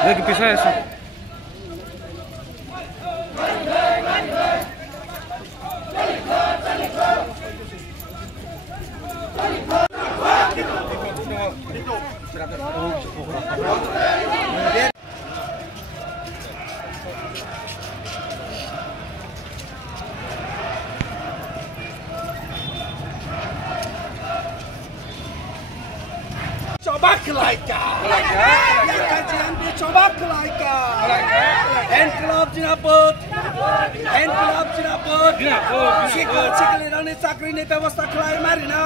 Lagi pisah ya. Coba kelaikan. Yang kajian dia coba kelaikan. Enclub Jinapur. Enclub Jinapur. Sikil ini sakri ini व्यवस्था kelai marina.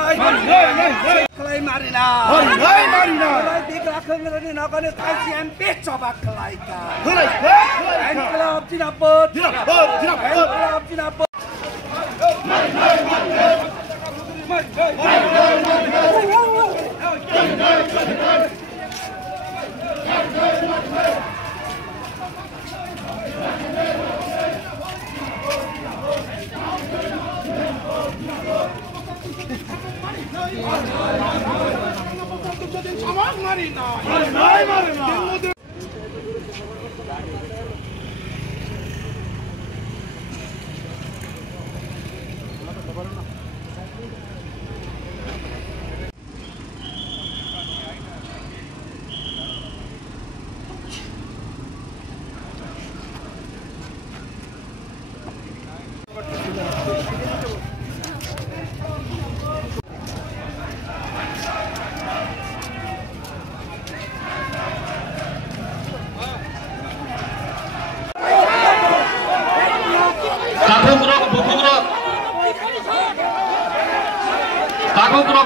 Kelai marina. Kelai digerakkan ini nakane kajian dia coba kelaikan. Enclub Jinapur. Enclub Jinapur.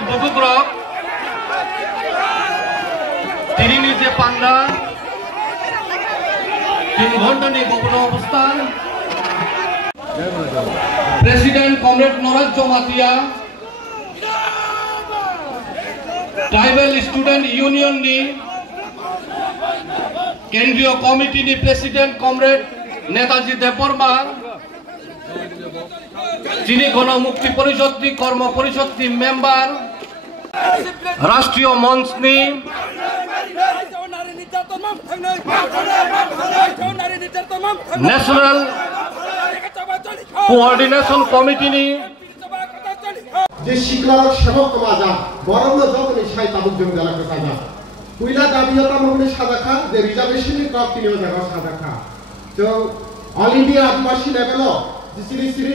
Bukukrok তিনি নিজে পান্ডা 3 ঘন্টা নিয়ে গোপন অবস্থান president comrade Noraj Jamatia tribal student union নি কেন্দ্রীয় committee নি প্রেসিডেন্ট কমরেড নেতাজি দেববর্মা যিনি গণমুক্তি পরিষদ নি কর্ম পরিষদ নি মেম্বার রাষ্ট্রীয় মঞ্চ নি ন্যাশনাল কোঅর্ডিনেশন কমিটি নি যে শিক্ষারক সেবক মাজা বরং যতনি সাই তাবুক জং জালাকে সাজা কুইলা দাবিয়তা মগনি সাজাখা যে রিজার্ভেশন নি কপ তিনিও জায়গা সাজাখা তো অল ইন্ডিয়া আদিবাসী লেভেল যিনি শ্রী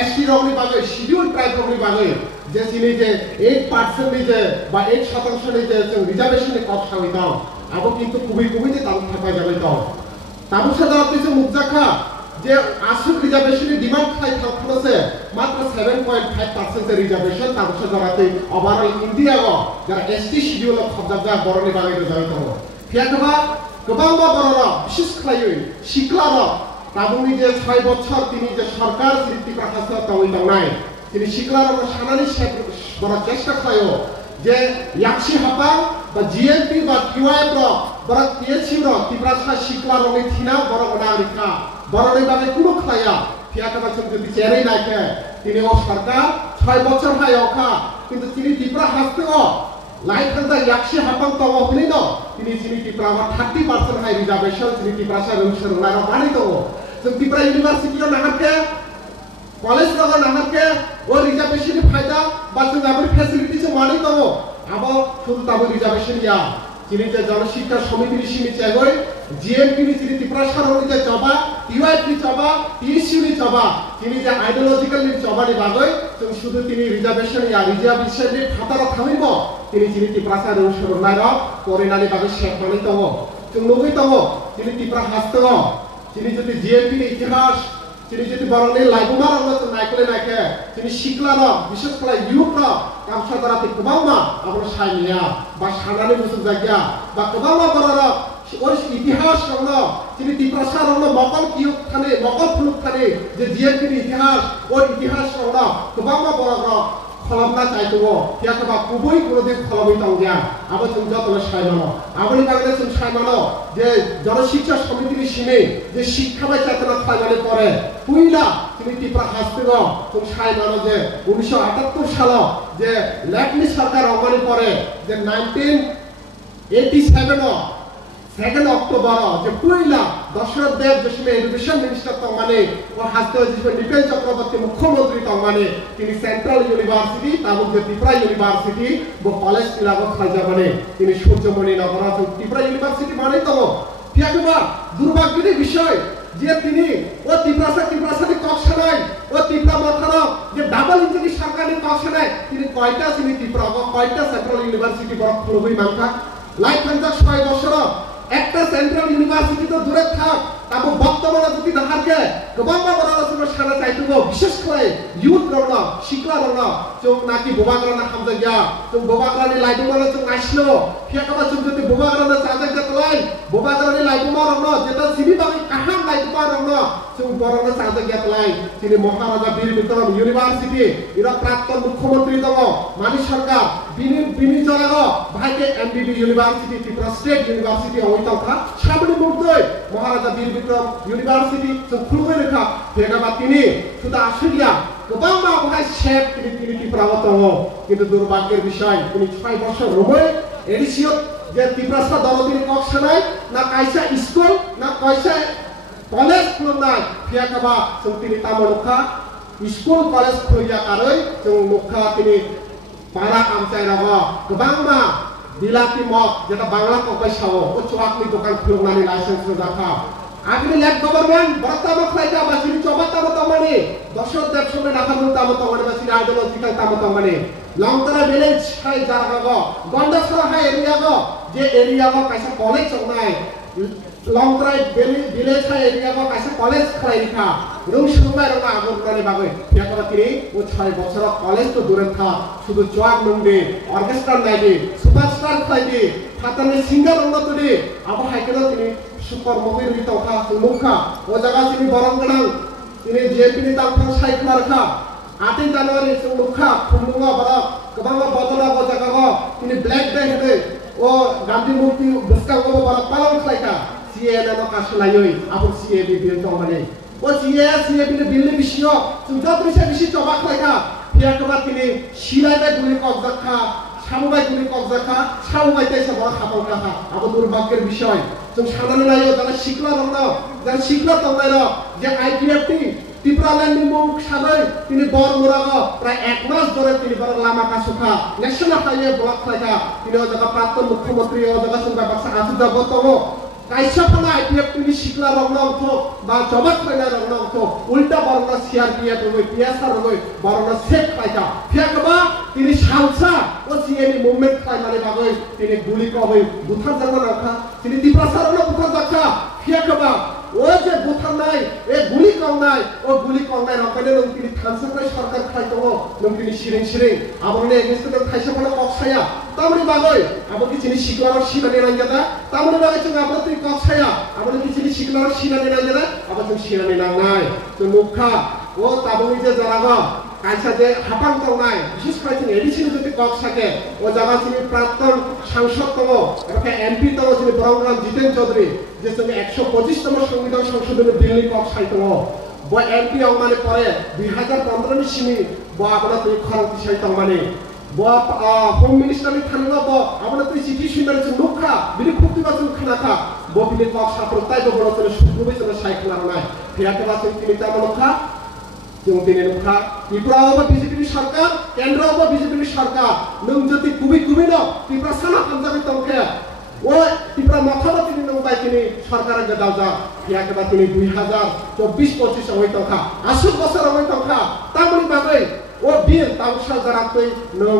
এসটি রগনি বাগে শিডিউল ট্রাইব রগনি বাগে যে যিনি যে 8% নি যে বা 8% নি যে রিজার্ভেশন নি কপ সাই দাও আবো কিন্তু খুবই যে তাবুক থাকা যাবে দাও তাবুক সাজা আপনি যে মুজাখা যে আসুক রিজার্ভেশনের ডিমান্ড খাই থাকছে মাত্র 7.5% রিজার্ভেশন তাবুক সাজা রাতে ওভারঅল ইন্ডিয়া যারা এসটি শিডিউল খবজাবজা বরনি বাগে যাবে দাও ফিয়াকবা গোবাং বররা বিশেষ খাইই শিকলারা তাবুনি যে 6 বছর তিনি যে সরকার সৃষ্টি প্রকাশে তাই নাই তিনি শিকলারা সানানি বড় চেষ্টা খায়ও যে ইয়াকশি হাপা বা জিএমপি বা কিউআই বড় পিএসসি তিপ্রাসা শিকলারা থিনা বড় নাগরিকা বরনি বাগে কোনো খায়া ফিয়াকবা যদি চেরে নাইকে তিনি ও সরকার 6 বছর হয় অখা কিন্তু তিনি তিপ্রা হাসতে লাইখানটা ইয়াকশি হাপাং তব হলি ন তিনি যিনি তিপ্রা 30% হাই রিজার্ভেশন যিনি তিপ্রাসা রংসর লাইরা মানি তো जों त्रिपुरा इउनिभार्सिटीयाव नाहारके कलेजफोराव नाहारके ओ रिजार्वेशन फायदा बा जों आबो फेसिलिटी जों मानि दङ आबो शुद्ध ताबो रिजार्वेशन या जिनि जे जनशिक्षा समितिनि सिमि चागय जीएमपी नि जिनि त्रिपुरा सरहनि जे जबा टीवाईपी जबा टीएसयू नि जबा जिनि जे आइडियोलॉजिकल नि जबा नि बागै जों शुद्ध तिनि रिजार्वेशन या रिजार्वेशन नि फातारा थामिबो तिनि जिनि त्रिपुरा सरहनि नायरा परिनानि बागै शेख मानि दङ जों लुगै दङ जिनि त्रिपुरा हास्तं তিনি যদি জিএমপি ইতিহাস তিনি যদি বরংনি লাইবুমাर जों नायखले नायखे তিনি শিকলার বিশেষ করে ইউথ কামসাদারাতে गोबांमा आबो सायनिया बा सानानै बुसुं जायगा बा गोबांमा बरर ওই ইতিহাস রং তিনি ত্রিপ্রাসা রং মকল কিউক থানে মকল ফুলুক থানে যে জিএমপি ইতিহাস ওই ইতিহাস রং गोबांमा बरर खलमना चाइतोबो याकबा गुबै गुरुदेव खलमै दंगिया आबो जों जतन सायमानो आबोनि बागै जों सायमानो जे जनशिक्षा समितिनि सिमे जे शिक्षा बाय चेतना खालामनानै परे पुइला তিনি ত্রিপুরা হাসতেগ जों सायमानो जे 1978 साल जे लेफ्टनि सरकार अमानि परे जे 1987 2 অক্টোবর যে পুইলা দশরথ দেব যেসমে এডুকেশন মিনিস্টার তমানে ও হাসতে যেসমে নিপেন চক্রবর্তী মুখ্যমন্ত্রী তমানে তিনি সেন্ট্রাল ইউনিভার্সিটি তাবক যে ত্রিপুরা ইউনিভার্সিটি ও কলেজ তিলাবত খাইজা মানে তিনি সূর্যমণি নগর ত্রিপুরা ইউনিভার্সিটি মানে তো ফিয়াকবা দুর্ভাগ্যের বিষয় যে তিনি ও ত্রিপুরাসানি কক্সনায় ও ত্রিপুরা মাথার যে ডাবল ইঞ্জিনি সরকারি কক্সনায় তিনি কয়টা তিনি ত্রিপুরা কয়টা সেন্ট্রাল ইউনিভার্সিটি বড় খুবই মানকা লাইফ পঞ্চাশ 6 বছর একটা সেন্ট্রাল ইউনিভার্সিটি তো দূরে থাক তারপর বর্তমানে যদি দেখাকে গোবাংবা বরাবর সারা চাইতো বিশেষ করে ইউথ রং শিকলা রং जों নাকি বোবাগ্রানা খামজা গিয়া जों বোবাগ্রানি লাইবুমারে जों নাইসলো ফিয়াকাবা जों যদি বোবাগ্রানা চাজা গতলাই বোবাগ্রানি লাইবুমা রং যেটা সিবি বাকি কাহাম লাইবুমা রং जों বরনা চাজা গতলাই তিনি মহারাজা বীর বিক্রম ইউনিভার্সিটি এরা প্রাক্তন মুখ্যমন্ত্রী দङ মানি সরকার বিনি জরাগ ভাইকে এমবিবি ইউনিভার্সিটি ত্রিপুরা স্টেট ইউনিভার্সিটি অইতাখা সাবনি মুক্তই মহারাজা বীর বিক্রম ইউনিভার্সিটি जों खुलुमै रेखा फेगाबा তিনি শুধু আশুলিয়া गोबांमा बहाय शेप তিনি ত্রিপুরা দङ কিন্তু দুর্ভাগ্যের বিষয় তিনি 6 বছর রয়ে এডিসিও যে ত্রিপুরা দলতিনি কক্সনায় না কাইসা স্কুল না কাইসা কলেজ খুলনাय ফিয়াকাবা जों তিনি তামলখা স্কুল কলেজ খুলিয়া কারৈ जों মুখা তিনি পারা আমচাই রাগ गोबांमा বিলাতি মগ যেটা বাংলা ককাইসাও ও চোয়াকনি দোকান খুলনানি লাইসেন্স রাখা আগনি লেফট গভর্নমেন্ট বর্তমান খাইকা বাসিনি চবাতাম তমানি দশরথ দেব সঙ্গে নাখামু তাম তমানি বাসিনি আইডিওলজিক্যাল তাম তমানি লংতরা ভিলেজ হাই জারগাগ গন্ডাছরা হাই এরিয়াগ যে এরিয়াগ কাইসা কলেজ নাই লংতরা ভিলেজ হাই এরিয়াগ কাইসা কলেজ খাইরিখা রং সুন্দর রং আগরনানি বাগৈ ফিয়াকবা তিনি ও 6 বছর কলেজ তো দূরে থা শুধু জোয়াক নংদে অর্কেস্ট্রা নাইদে সুপারস্টার খাইদে ফাতানে সিঙ্গার রংতুদে আবো হাইকেলা তিনি सुपर मोबिल वितौखा मुखा ओ जगह सिनि बरंगनां सिनि जेपी नि तांफां साइखला रखा 8 जनवरी जों मुखा खुंदुंगा बरा गोबां बदला ग जगह सिनि ब्लैक डे हेदे ओ गांधी मूर्ति बुस्कांगो बरा पालन खाइका सीएन न कासलायै आबो सीएबी बिल तमाने ओ सीएबी नि बिल बिसियो जों जत्रिसे बिसि चबा खाइका फियाकबा तिनि शिलाइबाय गुलि कगजाखा सामुबाय गुलि कगजाखा सामुबाय ताइसा बरा खापालखा आबो दुर्भाग्যের বিষয় जों सानानै नायो जाना शिकला रं जाना शिकला तंगाय जे आईपीएफटी ত্রিপুরাল্যান্ডनि मुं साबै तिनि बरमुराग प्राय 1 मास धरे तिनि बर लामा कासुखा नेशनल हाईवे ब्लक खायका तिनि ओ जगह प्राक्तन मुख्यमंत्री ओ जगह संगा बाक्सा आसुदा गतङ काइसा फना आईपीएफटी नि शिकला रं थो बा जबाब खायना रं थो उल्टा बरना सीआरपीएफ रगै पिएसआर रगै बरना सेफ खायका फियाकबा तिनि सालसा ओ सीएनि मुभमेंट खायनानै बागै तिनि गुलि कबै बुथार जाना राखा तिनि ত্রিপুরাসারন बुथार जाखा फियाकबा ओ जे बुथार नाय ए गुलि कावनाय रंकाने नों तिनि थानसाफ्राय सरकार खायतो नों तिनि सिरिं आबरने एगेन्स्ट थाइसा फना कक्साया तामनि बागै आबो किसिनि शिकलार सिनानि नांजादा तामनि बागै जों आबो तिनि कक्साया आबो किसिनि शिकलार सिनानि नांजादा आबो जों सिनानि नांनाय जों मुखा ओ ताबनि जे जारागा काइसा जे हापां तंनाय विशेष করে जों एडिसिन যদি कक्साके ओ जागा सिनि प्राक्तन सांसद दङ एबा एमपि दङ सिनि बरंग्राम जितेन चौधरी जे जों 125তম সংবিধান সংশোধনী বিলनि कक्साय दङ ब एमपि आव माने परे 2015 नि सिनि ब आबना तुइ खरंति साइ तंमाने ब होम मिनिस्टर नि थानगा ब आबना तुइ सिटी सुनार जों मुखा बिनि खुक्तिबा जों खानाखा ब बिनि कक्सा प्रताय ब बरसले सुखुबै जों साइखलानाय फियाकबा जों तिनि तामनखा जों दिनै नखा ত্রিপুরাও বিজেপি সরকার কেন্দ্রও বিজেপি সরকার नों যদি কুবি ন ত্রিপুরা সানা পাঞ্জাবি তংকে ও ত্রিপুরা মাথাবা তিনি নংবাই তিনি সরকারের গদাওজা ফিয়াকবা তিনি 2024-25 হই তংখা আসুক বছর হই তংখা তামনি বাগৈ ও বিল তাউসা জারাতৈ नों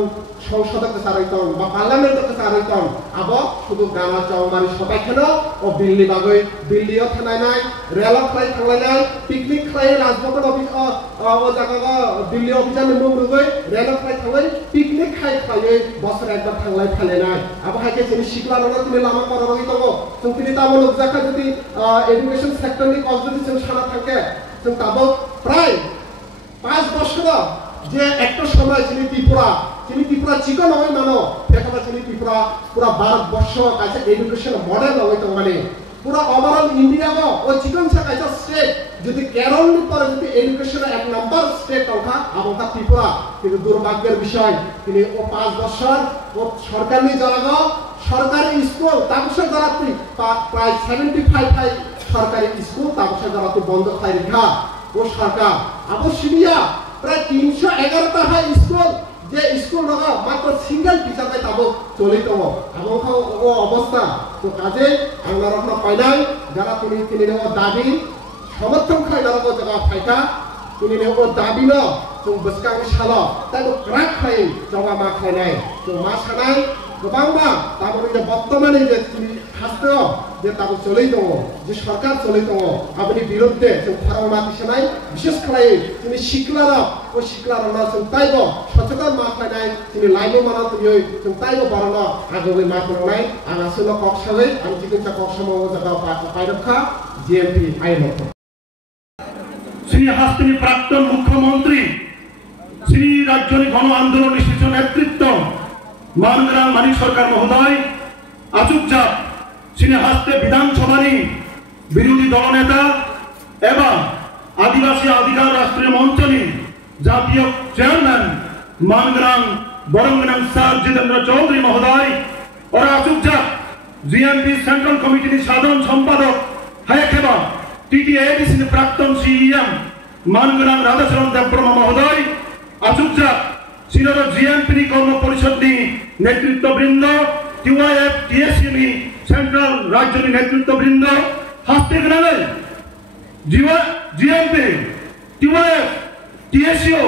সংসদকে সারাইতন বা পার্লামেন্টকে সারাইতন আবো শুধু গানা চৌমারি সবাই খেলো ও দিল্লি বাগৈ দিল্লিও থানায় নাই রেলত খাই থাংলাই নাই পিকনিক খাই রাজভবন অফিস ও জায়গা দিল্লি অভিযান মুগৈ রেলত খাই থাংলাই পিকনিক খাই খাই বছর একবার থাংলাই ফেলে নাই আবো হাইকে যিনি শিখলা নয় তিনি লামা করবি তব जों তিনি তামলক জায়গা যদি এডুকেশন সেক্টরনি কজ যদি जों সারা থাকে जों তাবো প্রায় 5 বছর যে একটা সময় যিনি ত্রিপুরা চিকন হয় মানো দেখা যিনি ত্রিপুরা পুরা ভারতবর্ষ কাছে এডুকেশন মডেল হয় তো মানে পুরা ওভারঅল ইন্ডিয়া ও চিকন সা কাছে স্টেট যদি কেরল নি পরে যদি এডুকেশন এক নাম্বার স্টেট ওঠা আমকা ত্রিপুরা কিন্তু দুর্ভাগ্যের বিষয় তিনি ও 5 বছর ও সরকারি জায়গা সরকারি স্কুল তাবসে দ্বারাতি প্রায় 75 সরকারি স্কুল তাবসে দ্বারাতি বন্ধ খাই রেখা ও সরকার অবশ্যই প্রায় 311টা হাই স্কুল যে স্কুল লগা মাত্র সিঙ্গেল টিচার পাই তাবো চলিত এবং ও অবস্থা তো কাজে আমরা পাইলাই যারা তিনি দাবি সমর্থন খাই যারা জায়গা ফাইকা তিনি ও দাবি ন जों बसकांनि साल ताबो क्राक खाय जवा मा खायनाय जों मा सानाय गोबांबा ताबो जे बर्तमाने जे हास्ते जे ताबो चलै दङ जे सरकार चलै दङ आबनि बिरुद्धे जों फारामा दिसनाय बिशेष खालाय जोंनि शिखलारा ओ शिखलारा जों ताइबो सचेतन मा खायनाय जोंनि लाइमो माना तुयै जों ताइबो बारना आगोबै मा खालामनाय आगासोल कक्साबै आं जिकुनसा कक्सामो जागा पाइरखा जेएमपि आइनो श्री हास्तिनी प्राक्तन मुख्यमंत्री श्री राज्य गण आंदोलन शीर्ष नेतृत्व मानग्राम मानिक सरकार महोदय आचुकचाप श्री हास्ते विधानसभानी विरोधी दल नेता एवं आदिवासी अधिकार राष्ट्रीय मंचनी जातीय चेयरमैन मानग्राम बरंगनाम सार जितेंद्र चौधरी महोदय और आचुकचाप जीएमपी सेंट्रल कमिटी साधारण संपादक हायखेबा टीटीएडीसी प्राक्तन सीएम मानग्राम राधाचरण देवब्रह्म महोदय आचुकचाप सिनियर जीएमपी कर्म परिषद नेतृत्ववृंद टीवाईएफ टीएससी सेंट्रल राज्य नेतृत्ववृंद हास्ते जीएमपी टीवाईएफ टीएससीओ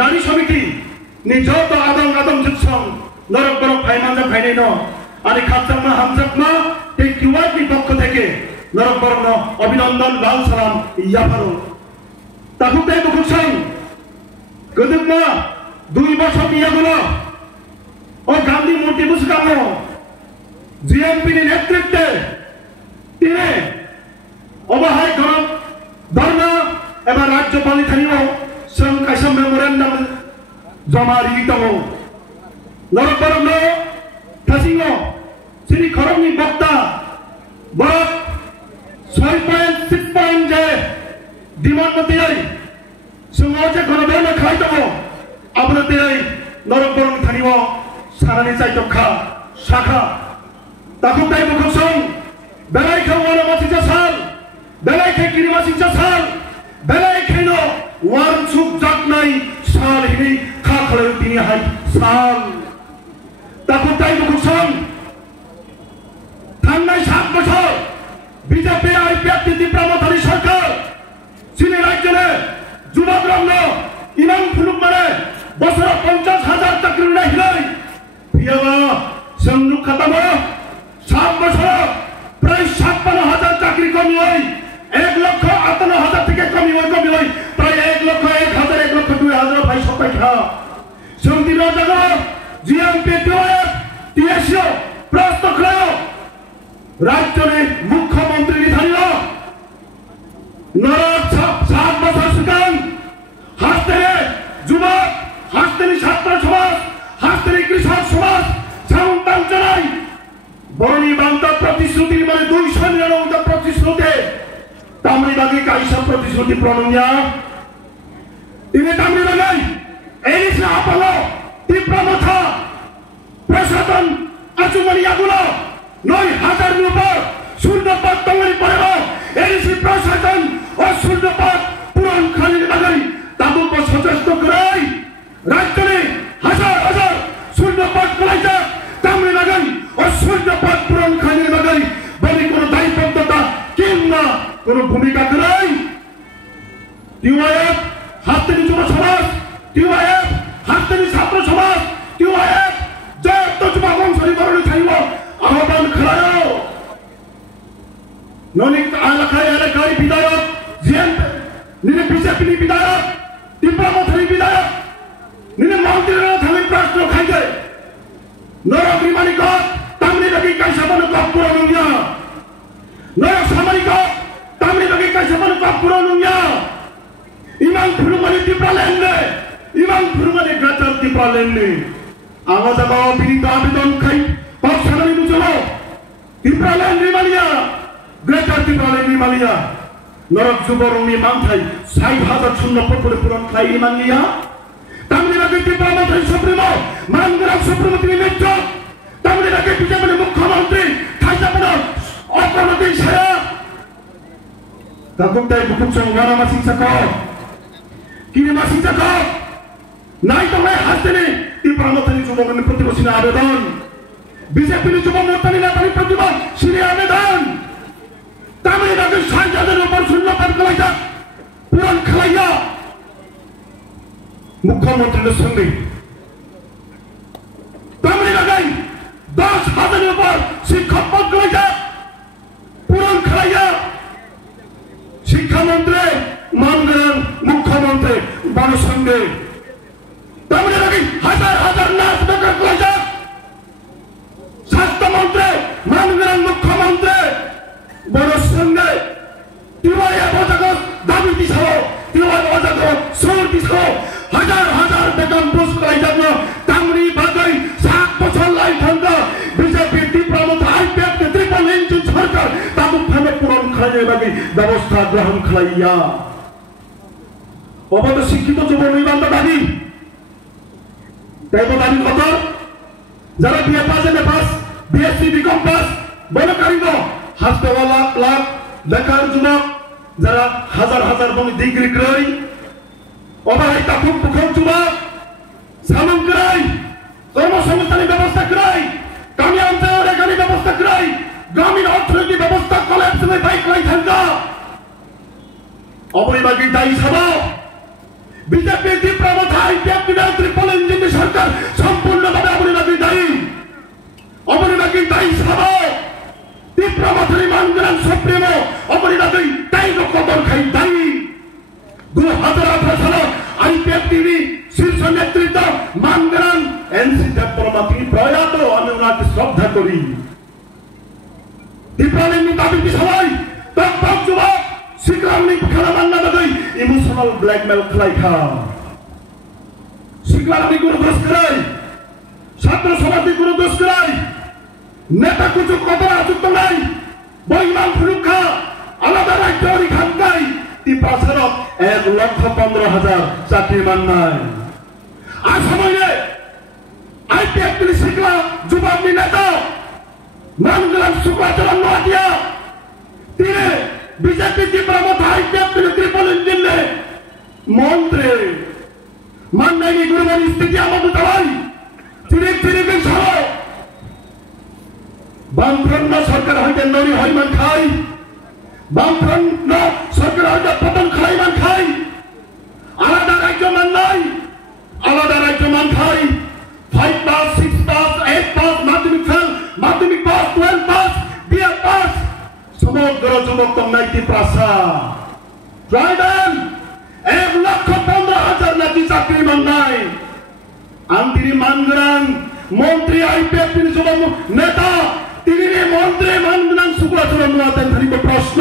नारी समिति निजत आदम आदम जुत्सं नरक बरक फाइमानजा फाइनायनो आरो खापजाकमा हामजाकमा ते टीवाईएफ पक्ष থেকে नरक बरक अभिनंदन लाल सालाम याफारो ताकुताय बुकुसं गदुमा 2 বছর নিয়াগুলো ও গান্ধী মূর্তি বুসকামো জিএমপি নেতৃত্বে তিনি অবহায় ধর্ম এবং রাজ্যপাল থানিও সংকাশম মেমোরেন্ডাম জমা দিতম নরবরম থাসিও শ্রী খরমনি বক্তা বড় 6.6 পয়েন্ট যে দিমানতেই সমাজে গণবেনা খাইতম আপনাদের নরবরম থানিও সারানি চাইতখা শাখা তাকুতাই মুখসং বেলাইখা ওয়ারামাসিচা সাল বেলাইখা কিরিমাসিচা সাল বেলাইখাইনো ওয়ারন সুক জাকনাই সাল হিনি খাখলে তিনি হাই সাল তাকুতাই মুখসং থাঙ্গাই 7 বছর বিজেপি আইপিএফ তীব্রমতারি সরকার চীনের রাজ্যে যুবকরঙ্গ ইমাম ফুলুক মানে বছর 50,000 চাকরি রাখলাই পিয়াবা সংরুক খাতামো 7 বছর প্রায় 56,000 চাকরি কমি হয় 1,58,000 থেকে কমি হয় প্রায় 1,01,000 ভাই সবাই খা সংদিন জায়গা জিএমপি টিএসও প্রস্তুত করো রাজ্যের মুখ্যমন্ত্রী ধারিল নরক 7 বছর সুকান হাসতে যুবক হাসতেনি ছাত্র সমাজ হাসতেনি কৃষক সমাজ সন্তান জানাই বরণী বান্তা প্রতিশ্রুতি মানে 299 প্রতিশ্রুতি তামরিবাগী কাইসা প্রতিশ্রুতি প্রণয়া তিনি তামরিবাগাই এই আপলো তীব্রমথা প্রশাসন আচুমানিয়াগুলো 9,000 উপর শূন্যপদ তৈরি করব এডিসি প্রশাসন ও শূন্যপদ পূরণ খালির বাগাই তাবুক সচেষ্ট করাই রাজ্যে হাজার শূন্যপদ করাইছে তামরি বাগাই ও শূন্যপদ পূরণ খালির বাগাই বলি কোনো দায়িত্বতা কিংবা কোনো ভূমিকা করাই টিওআইএফ হাততালি যুব সমাজ টিওআইএফ হাততালি ছাত্র সমাজ টিওআইএফ ননিক এলাকায় বিধায়ক বিজেপি বিধায়ক তীব্রমথলী বিধায়ক মন্ত্রীরা থামি প্রশ্ন খাইছে নরকি মানিক তামনি বাকি কাইসাবানো কাপুরা নুনিয়া নরক সামরিক তামনি বাকি কাইসাবানো কাপুরা নুনিয়া ইমাম ফুরুমানি তীব্রালেননে ইমাম ফুরুমানি গাচার তীব্রালেননে আওয়াজ আবাও বিনীত আবেদন খাই পক্ষানি বুঝলো তীব্রালেন নিমালিয়া গ্রেটার তীব্রালেন নিমালিয়া নরক যুবরণী মানথাই ৬০,০০০ শূন্য পূরণ খাই নিমালিয়া তামিলনাড়ু তীব্রমথলী সুপ্রিমো মানগ্রাম সুপ্রিমো তিনি নেতৃত্ব তামিলনাড়ু বিজেপির মুখ্যমন্ত্রী খাইজাবানো অপরাধী সারা তাকুতাই বুকুচং ওয়ানা মাসিং সাকো কিনে মাসিং সাকো নাই তো হয় হাসতেনে তীব্রমথলী যুবরণী প্রতিবছর আবেদন বিজেপির যুব মোর্চানি নেতার প্রতিবছর আবেদন তামিলনাড়ু ৬০,০০০ উপর শূন্য পার পূরণ খাইয়া মুখ্যমন্ত্রীর সঙ্গে তামিলনাড়ায় ১০,০০০ উপর শিক্ষক পদ রয়েছে পূরণ খাইয়া শিক্ষামন্ত্রী মানগঞ্জ মুখ্যমন্ত্রী বড় সঙ্গে তামিলনাড়ায় ১০০০ নার্স বেকার রয়েছে স্বাস্থ্যমন্ত্রী মানগঞ্জ মুখ্যমন্ত্রী বড় সঙ্গে তিওয়াইয়া বজাগত দাবি দিছো তিওয়াইয়া বজাগত সোর দিছো হাজার বেতন পুরস্কার জন্য তামরি বাজাই ৭ বছর লাই থাকা বিজেপি তীব্রমথলী আইপিএফ ট্রিপল ইঞ্জিন সরকার তাদের ফানে পূরণ খাইয়ে বাকি ব্যবস্থা গ্রহণ খাইয়া অবৈধ শিক্ষিত যুব নিবন্ধ দাবি তাই দাবি কত যারা BA pass MA pass BSc BCom pass বড় কারিগর হাসপাতাল লাখ বেকার যুবক যারা হাজার ডিগ্রি ক্রয় অবহেলিত পুকুর যুবক সামন ক্রয় কর্মসংস্থানের ব্যবস্থা ক্রয় গ্রামীণ অঞ্চলের রেখানি ব্যবস্থা ক্রয় গ্রামীণ অর্থনৈতিক ব্যবস্থা কলেপসে বাইক লাই থাকা অপরিবাগী দায়ী সব বিজেপি তীব্রমথলী আইপিএফ ট্রিপল ইঞ্জিন সরকার সম্পূর্ণভাবে অপরিবাগী দায়ী সব তীব্রমথলী মানগঞ্জ সুপ্রিমো অপরিবাগী দায়ী কদর খাই দায়ী ২০১৮ সালে আইপিএফ টিভি শীর্ষ নেতৃত্ব মানগঞ্জ এনসি দেববর্মা তিনি প্রয়াত আমি ওনাকে শ্রদ্ধা করি তীব্রালেন দাবি সবাই তৎপর যুবক শিখলামনি খেলা মান্না দাবি ইমোশনাল ব্ল্যাকমেল খেলাই খা শিখলামনি কোনো দোষ করাই ছাত্র সমাজে কোনো দোষ করাই নেতা কিছু কতরা যুক্ত নাই বইমান সুরক্ষা আলাদা রাজ্য অধিকার নাই তীব্রাসরক ১,১৫,০০০ চাকরি মান নাই আর সময়ে আইপিএফ শিখলা যুবক নেতা মানগঞ্জ সুকাচরণ নোয়াটিয়া তিনি বিজেপি তীব্রমথলী আইপিএফ ট্রিপল ইঞ্জিন মন্ত্রী মান্নাইনি গুরুবানি স্থিতি আমাদের দাঁড়াই চিরিক সহ বামফ্রন্ট সরকার হইতে নরি হইমান খাই বামফ্রন্ট সরকার হইতে পতন খাইমান খাই আলাদা রাজ্য মান নাই আলাদা রাজ্য মান খাই 5 পাস 6 পাস 8 পাস মাধ্যমিক পাস 12 পাস বিএ পাস সমগ্র যুবক নাইটি প্রাসা ট্রাইডেন ১,১৫,০০০ নাকি চাকরি মান নাই আন্তিরি মানগঞ্জ মন্ত্রী আইপিএফ যুব নেতা তিনি মন্ত্রী মানগঞ্জ সুকাচরণ নোয়াতেন ধরিত প্রশ্ন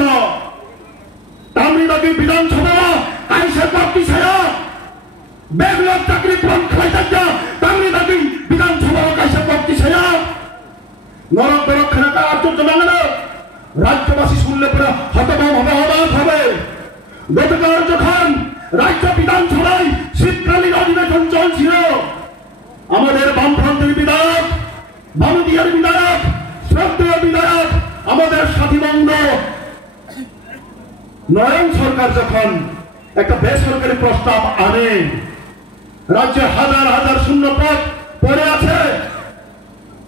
তামিলনাড়ু বিধানসভা আইসা কপটি ছায়া বেগলক চাকরি পূরণ খাই থাকা তামিলনাড়ু বিধানসভা আইসা কপটি ছায়া নরক খানাটা আশ্চর্য বাংলা রাজ্যবাসী শুনলে পরে হতবাক হবে গতকাল যখন রাজ্য বিধানসভায় শীতকালীন অধিবেশন চলছিল আমাদের বামফ্রন্টের বিধায়ক বামদিয়ার বিধায়ক শ্রদ্ধেয় বিধায়ক আমাদের সাথী বন্ধ নয়ন সরকার যখন একটা বেসরকারি প্রস্তাব আনে রাজ্যে হাজার শূন্য পদ পড়ে আছে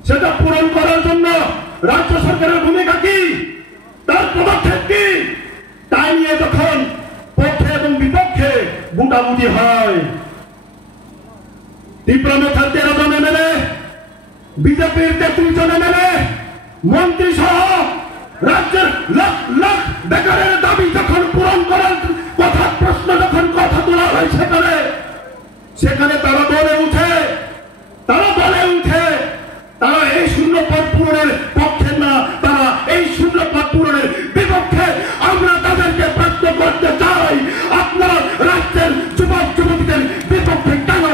সেটা পূরণ করার জন্য রাজ্য সরকারের ভূমিকা কি তার পদক্ষেপ কি তাই নিয়ে যখন পক্ষে এবং বিপক্ষে বুটাবুটি হয় তীব্রমথলী 13 জন এমএলএ বিজেপির 33 জন এমএলএ মন্ত্রী সহ রাজ্যের লাখ লাখ বেকারের দাবি যখন পূরণ করার কথা প্রশ্ন যখন কথা তোলা হয় সেখানে তারা বলে উঠে তারা এই শূন্যপদ পূরণের পক্ষে না, তারা এই শূন্যপদ পূরণের বিপক্ষে। আমরা তাদেরকে প্রশ্ন করতে চাই, আপনারা রাজ্যের যুবক যুবতীদের বিপক্ষে কেন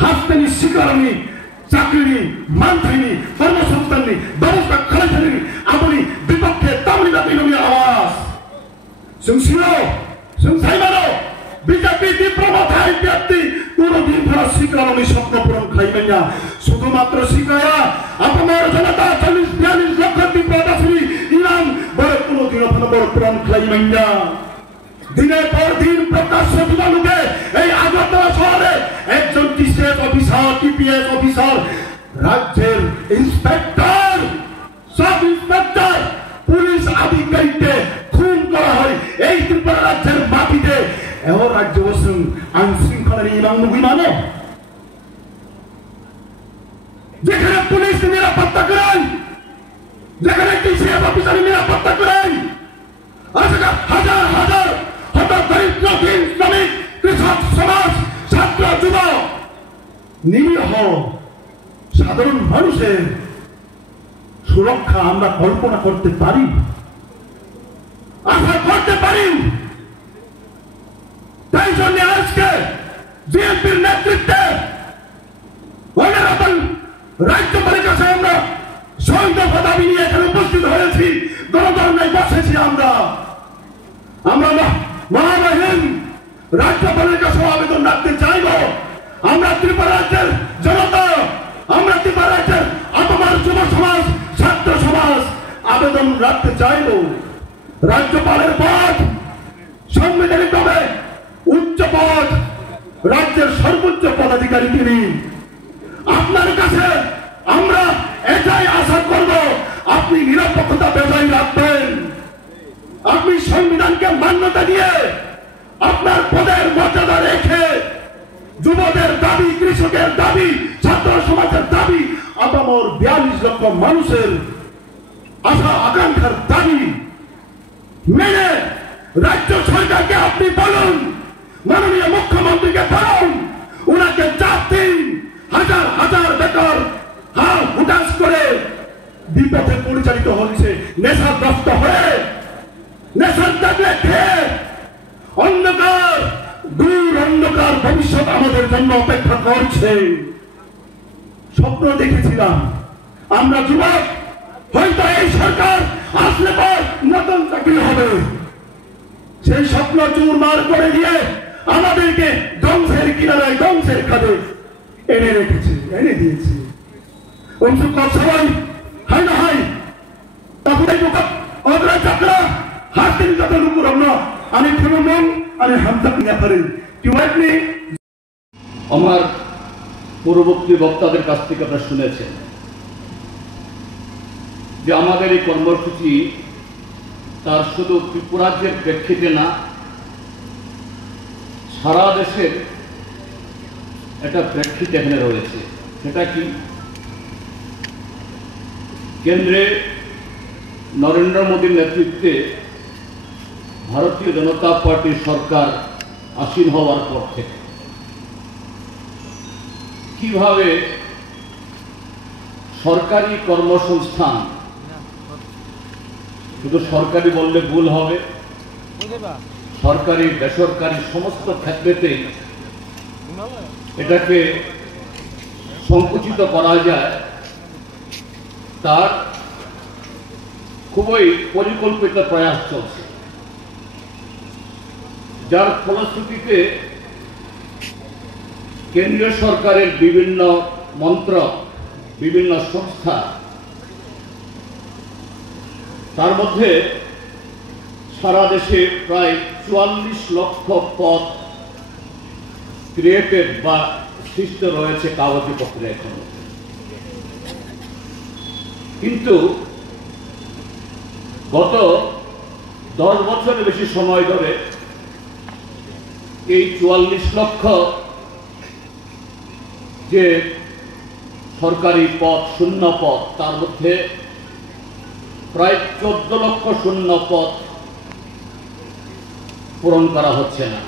হাসতেনি, শিকারণী, চাকরি, মানথাইনি, কর্মসংস্থাননি, ব্যবস্থা খালাইনি, আপনি বিপক্ষে তামনি দাবি আওয়াজ শুনছিল শুনছাইবারও বিজেপি বিপ্লবতাই ব্যক্তি কোনদিন ফেরা শিকারণী স্বপ্ন পূরণ খাইবেন না। শুধুমাত্র শিকায়া আপনার জনতা 40-42 লক্ষ বিপ্লবাসী ইরান বড় কোনদিন আপনার পূরণ খাইবেন না। দিনের পর দিন প্রকাশ্য দিবালুকে এই আগরতলা শহরে একজন টিসিএস অফিসার, টিপিএস অফিসার, রাজ্যের ইন্সপেক্টর, সাব ইন্সপেক্টর, পুলিশ আধিকারিককে খুন করা হয় এই ত্রিপুরা রাজ্যের মাটিতে। এও রাজ্য বসুন আইন শৃঙ্খলার ইমাম বিমানে, যেখানে পুলিশ নিরাপত্তা করেন, যেখানে টিসিএস অফিসার নিরাপত্তা করেন, হাজার হাজার হতদরিদ্র শ্রমিক, কৃষক সমাজ, ছাত্র যুবক, নিরীহ সাধারণ মানুষের সুরক্ষা আমরা কল্পনা করতে পারি, আশা করতে পারি। তাই জন্য আজকে বিএনপির নেতৃত্বে রাজ্যপালের কাছে আমরা সৈন্য দাবি নিয়ে এখানে উপস্থিত হয়েছি, গণধর্নায় বসেছি। আমরা মহামহিম রাজ্যপালের কাছে আবেদন রাখতে চাইব। আমরা ত্রিপুরা রাজ্যের জনতা, আমরা ত্রিপুরা রাজ্যের আপামার যুব সমাজ, ছাত্র সমাজ আবেদন রাখতে চাইব। রাজ্যপালের পদ সাংবিধানিকভাবে উচ্চ পদ, রাজ্যের সর্বোচ্চ পদাধিকারী তিনি। আপনার কাছে আমরা এটাই আশা করব, আপনি নিরপেক্ষতা বজায় রাখবেন, আপনি সংবিধানকে মান্যতা দিয়ে আপনার পদের মর্যাদা রেখে যুবদের দাবি, কৃষকের দাবি, ছাত্র সমাজের দাবি, আপামর 42 লক্ষ মানুষের আশা আকাঙ্ক্ষার দাবি মেনে রাজ্য সরকারকে আপনি বলুন, মাননীয় মুখ্যমন্ত্রীকে বলুন, উনাকে চাপ দিন। হাজার হাজার বেকার হাল হুটাস করে বিপথে পরিচালিত হচ্ছে, নেশাগ্রস্ত হয়ে, নেশার ট্যাবলেট খেয়ে অন্ধকার, দূর অন্ধকার ভবিষ্যৎ আমাদের জন্য অপেক্ষা করছে। স্বপ্ন দেখেছিলাম আমরা যুবক, হয়তো এই সরকার আসলে পর নতুন চাকরি হবে। সেই স্বপ্ন চুরমার করে দিয়ে আমাদেরকে ধ্বংসের কিনারায়, ধ্বংসের খাদে এনে রেখেছে, এনে দিয়েছে। সবাই হাই না হাই তারপরে অগ্রা চাকরা হাতের যত লুকু রমনা আমি ফেরোমন আমি হামদাক নিয়ে পারি কি আমার পূর্ববর্তী বক্তাদের কাছ থেকে আপনারা শুনেছেন যে আমাদের এই কর্মসূচি তার শুধু ত্রিপুরা রাজ্যের প্রেক্ষিতে না, সারা দেশের একটা প্রেক্ষিত এখানে রয়েছে। সেটা কি, কেন্দ্রে নরেন্দ্র মোদীর নেতৃত্বে ভারতীয় জনতা পার্টির সরকার আসীন হওয়ার পর থেকে কিভাবে সরকারি কর্মসংস্থান, শুধু সরকারি বললে ভুল হবে, সরকারি বেসরকারি সমস্ত ক্ষেত্রেতেই এটাকে সংকুচিত করা যায়, তার খুবই পরিকল্পিত প্রয়াস চলছে, যার ফলশ্রুতিতে কেন্দ্রীয় সরকারের বিভিন্ন মন্ত্রক, বিভিন্ন সংস্থা, তার মধ্যে সারা দেশে প্রায় 44 লক্ষ পদ ক্রিয়েটেড বা সৃষ্ট রয়েছে কাগজপত্রে এখন। কিন্তু গত 10 বছরের বেশি সময় ধরে এই 44 লক্ষ যে সরকারি পদ, শূন্য পদ, তার মধ্যে প্রায় 14 লক্ষ শূন্য পদ পূরণ করা হচ্ছে না,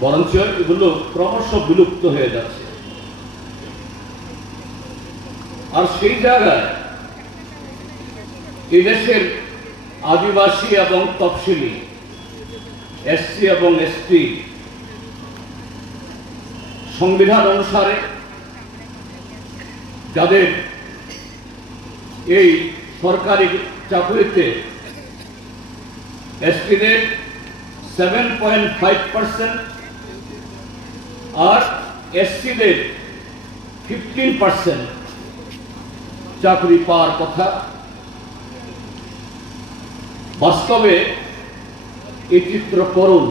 বরঞ্চ এগুলো ক্রমশ বিলুপ্ত হয়ে যাচ্ছে। আর সেই জায়গায় এই দেশের আদিবাসী এবং তফসিলি, এসসি এবং এসটি সংবিধান অনুসারে যাদের এই সরকারি চাকরিতে এসটিদের 7.5% আর এসসিদের 15% চাকরি পাওয়ার কথা, বাস্তবে এই চিত্র করুন।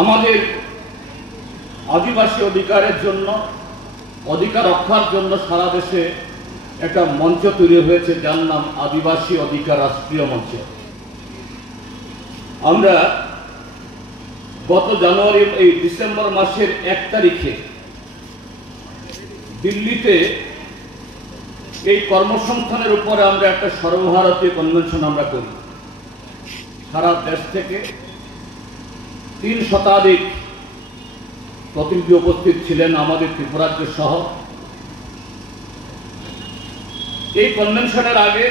আমাদের আদিবাসী অধিকারের জন্য, অধিকার রক্ষার জন্য সারা দেশে একটা মঞ্চ তৈরি হয়েছে, যার নাম আদিবাসী অধিকার রাষ্ট্রীয় মঞ্চ। আমরা গত ডিসেম্বর মাসের 1 তারিখে দিল্লিতে এই কর্মসংস্থানের উপরে আমরা একটা সর্বভারতীয় কনভেনশন আমরা করি। সারা দেশ থেকে 3 শতাধিক প্রতিনিধি উপস্থিত ছিলেন, আমাদের ত্রিপুরাজ্য সহ। এই কনভেনশনের আগে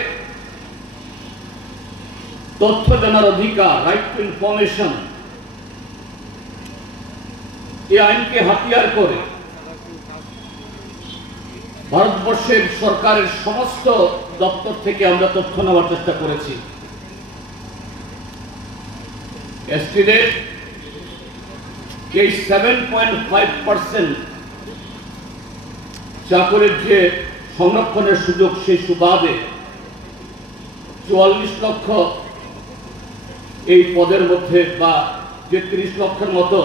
তথ্য জানার অধিকার, রাইট টু ইনফরমেশন, এই আইনকে হাতিয়ার করে ভারতবর্ষের সরকারের সমস্ত দপ্তর থেকে আমরা তথ্য নেওয়ার চেষ্টা করেছি। এসটিদের এই 7.5% চাকরির যে সংরক্ষণের সুযোগ, সেই সুবাদে 44 লক্ষ এই পদের মধ্যে, বা যে 30 লক্ষের মতো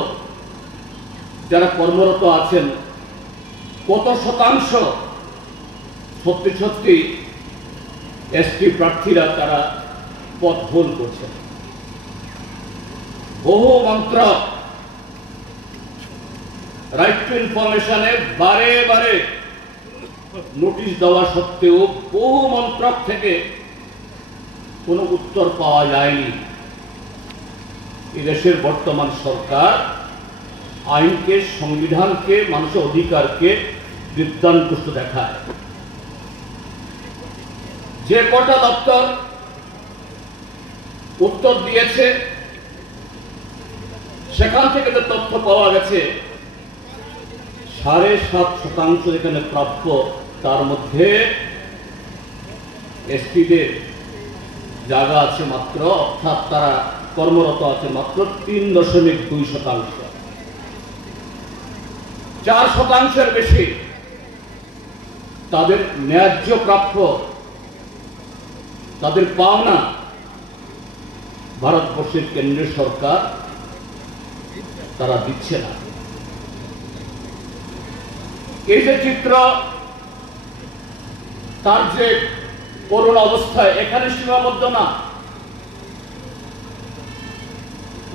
যারা কর্মরত আছেন, কত শতাংশ সত্যি সত্যি এসটি প্রার্থীরা তারা পদ ভুল করছেন। বহু মন্ত্রক রাইট টু ইনফরমেশনে বারে বারে নোটিশ দেওয়া সত্ত্বেও বহু মন্ত্রক থেকে কোনো উত্তর পাওয়া যায়নি। এদেশের বর্তমান সরকার আইনকে, সংবিধানকে, মানুষের অধিকারকে বিদ্যানপুষ্ট দেখায়। যে কটা দপ্তর উত্তর দিয়েছে, সেখান থেকে যে তথ্য পাওয়া গেছে 7.5% যেখানে প্রাপ্য, তার মধ্যে এসটিদের জায়গা আছে মাত্র, অর্থাৎ তারা কর্মরত আছে মাত্র 3.2%। 4% বেশি তাদের ন্যায্য প্রাপ্য, তাদের পাওনা ভারতবর্ষের কেন্দ্রীয় সরকার তারা দিচ্ছে না। এই যে চিত্র, তার যে করুণ অবস্থায় এখানে সীমাবদ্ধ না,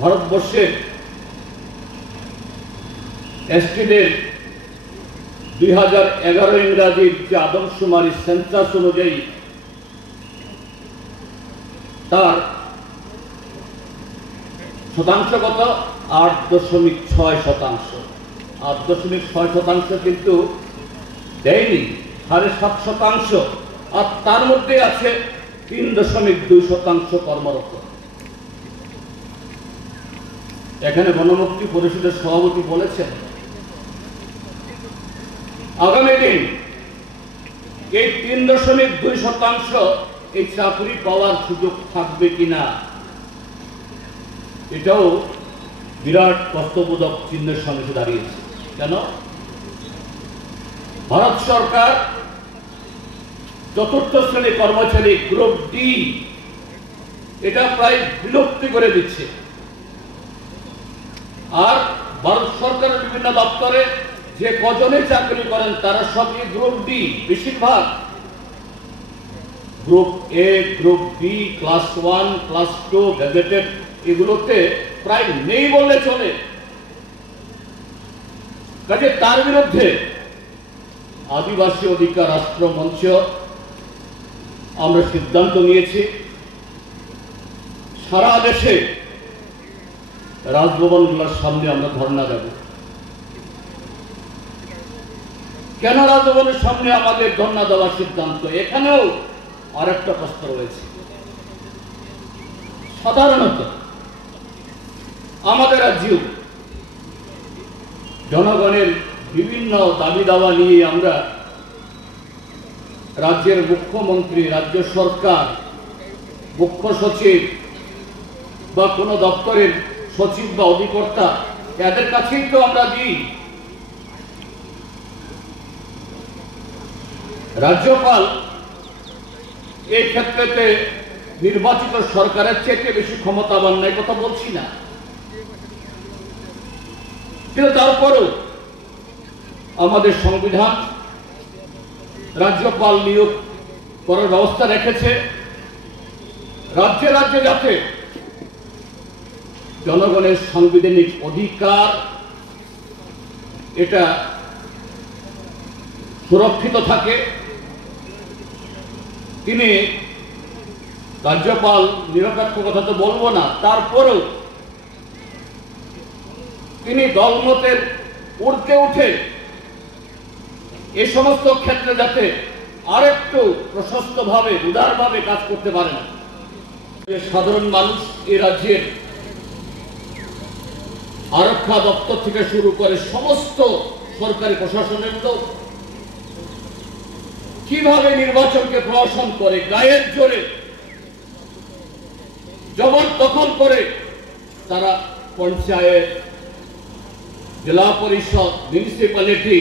ভারতবর্ষের এসটিদের 2011 ইংরাজির যে আদমশুমারি সেন্সাস অনুযায়ী তার শতাংশগত 8.6%। 8.6% কিন্তু দেয়নি, 7.5%, আর তার মধ্যে আছে 3.2% কর্মরত। এখানে গণমুক্তি পরিষদের সভাপতি বলেছেন, আগামী দিন এই 3.2% এই চাকরি পাওয়ার সুযোগ থাকবে কিনা, এটাও বিরাট প্রশ্নবোধক চিহ্নের সামনে দাঁড়িয়েছে। কেন? ভারত সরকার 4th শ্রেণী কর্মচারী গ্রুপ ডি এটা প্রায় বিলুপ্তি করে দিচ্ছে। আর ভারত সরকারের বিভিন্ন দপ্তরে যে কজনে চাকরি করেন তারা সবই গ্রুপ ডি, বেশিরভাগ group A, group B, class 1, class 2, gazetted, এগুলোতে প্রায় নেই বললে চলে। কাজে তার বিরুদ্ধে আদিবাসী অধিকার রাষ্ট্র মঞ্চ আমরা সিদ্ধান্ত নিয়েছি সারা দেশে রাজভবনগুলোর সামনে আমরা ধর্ণা দেব। কেন রাজভবনের সামনে আমাদের ধর্ণা দেওয়ার সিদ্ধান্ত? এখানেও আরেকটা প্রশ্ন রয়েছে। সাধারণত আমাদের রাজ্যেও জনগণের বিভিন্ন দাবি দাওয়া নিয়ে আমরা রাজ্যের মুখ্যমন্ত্রী, রাজ্য সরকার, মুখ্য সচিব বা কোনো দপ্তরের সচিব বা অধিকর্তা এদের কাছেই তো আমরা দিই। রাজ্যপাল এই ক্ষেত্রে নির্বাচিত সরকারের চেয়ে বেশি ক্ষমতাবান নাই, কথা বলছি না, কিন্তু তারপরেও আমাদের সংবিধান রাজ্যপাল নিয়োগ করার ব্যবস্থা রেখেছে। রাজ্যে রাজ্যে যাতে জনগণের সাংবিধানিক অধিকার এটা সুরক্ষিত থাকে। তিনি রাজ্যপাল নিরপেক্ষ কথা তো বলবো না, তারপরেও তিনি দলমতের ঊর্ধ্বে উঠে এই সমস্ত ক্ষেত্রে যাতে আরেকটু প্রশস্তভাবে উদারভাবে কাজ করতে পারেন। সাধারণ মানুষ এই রাজ্যের আরক্ষা দপ্তর থেকে শুরু করে সমস্ত সরকারি প্রশাসনের লোক কিভাবে নির্বাচনকে প্রহসন করে, গায়ের জোরে জবরদখল করে তারা পঞ্চায়েত, জেলা পরিষদ, মিউনিসিপ্যালিটি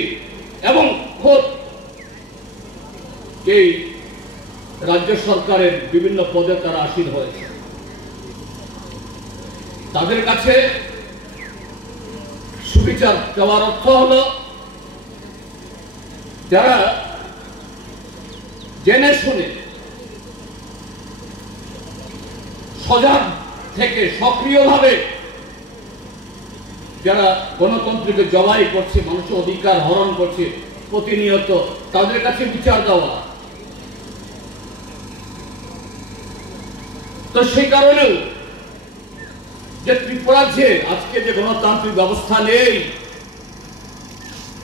এবং খোদ এই রাজ্য সরকারের বিভিন্ন পদে তারা আসীন হয়েছে। তাদের কাছে সুবিচার দেওয়ার অর্থ হল যারা জেনে শুনে সজাগ থেকে সক্রিয়ভাবে যারা গণতন্ত্রকে জবাই করছে, মানুষের অধিকার হরণ করছে প্রতিনিয়ত, তাদের কাছে বিচার দেওয়া। তো সেই কারণেও যে ত্রিপুরা যে আজকে যে গণতান্ত্রিক ব্যবস্থা নেই,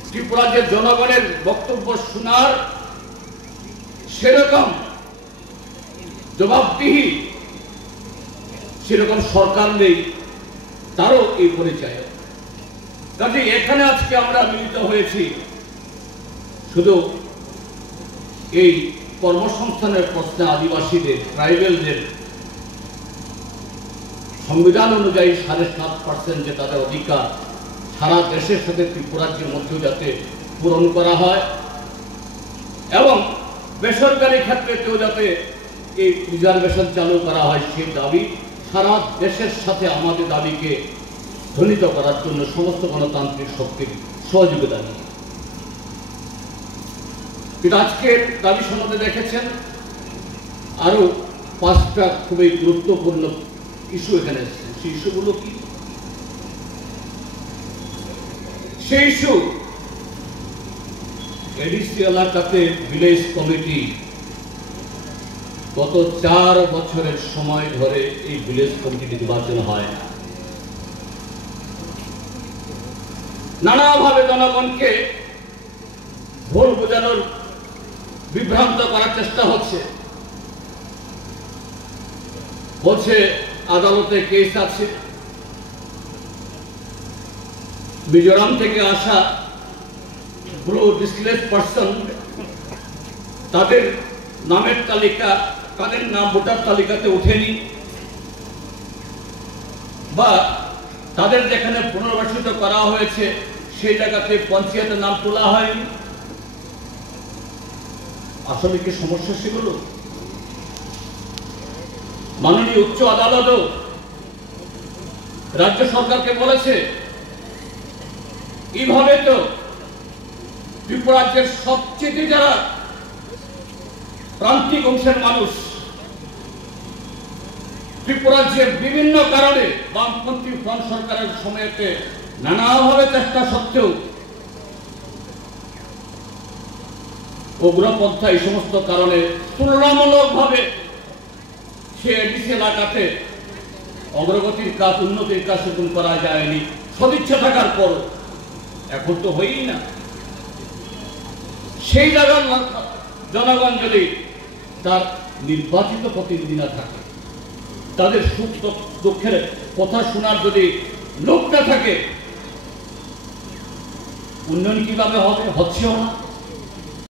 ত্রিপুরা যে জনগণের বক্তব্য শোনার সেরকম জবাবদিহি সেরকম সরকার নেই, তারও এই পরিচয়। কাজে এখানে আজকে আমরা মিলিত হয়েছি শুধু এই কর্মসংস্থানের প্রশ্নে আদিবাসীদের, ট্রাইবেলদের সংবিধান অনুযায়ী 7.5% যে তাদের অধিকার সারা দেশের সাথে ত্রিপুরাজ্যের মধ্যে যাতে পূরণ করা হয় এবং বেসরকারি ক্ষেত্রেও যাতে এই রিজার্ভেশন চালু করা হয়, সেই দাবি সারা দেশের সাথে আমাদের দাবিকে ধ্বনিত করার জন্য সমস্ত গণতান্ত্রিক শক্তির সহযোগিতা নিয়ে। কিন্তু আজকের দাবি সনদে দেখেছেন আরো 5টা খুবই গুরুত্বপূর্ণ ইস্যু এখানে এসেছে। সেই ইস্যুগুলো কি? সেই ইস্যু এডিসি এলাকাতে ভিলেজ কমিটি গত 4 বছরের সময় ধরে এই ভিলেজ কমিটি নির্বাচন হয় না। নানাভাবে জনগণকে ভুল বোঝানোর, বিভ্রান্ত করার চেষ্টা হচ্ছে। বলছে আদালতে কেস আছে, মিজোরাম থেকে আসা ব্লু ডিসপ্লেসড পারসন তাদের নামের তালিকা, তাদের নাম ভোটার তালিকাতে ওঠেনি, বা তাদের যেখানে পুনর্বাসিত করা হয়েছে সেই জায়গাতে পঞ্চায়েতের নাম তোলা হয়নি। আসলে কি সমস্যা সেগুলো? মাননীয় উচ্চ আদালতও রাজ্য সরকারকে বলেছে এইভাবে তো ত্রিপুরাজ্যের সবচেয়ে যারা প্রান্তিক অংশের মানুষ, ত্রিপুরাজ্যের বিভিন্ন কারণে বামপন্থী ফ্রন্ট সরকারের সময়তে নানাভাবে চেষ্টা সত্ত্বেও উগ্রপন্থা এই সমস্ত কারণে তুলনামূলকভাবে সে এডিসি এলাকাতে অগ্রগতির কাজ উন্নতির কাজ সেরকম করা যায়নি সদিচ্ছা থাকার পর। এখন তো হয়ই না। সেই জায়গার জনগণ যদি তার নির্বাচিত প্রতিনিধি না থাকে, তাদের সুখ দুঃখের কথা শোনার যদি লোক না থাকে, উন্নয়ন কিভাবে হবে? হচ্ছেও না।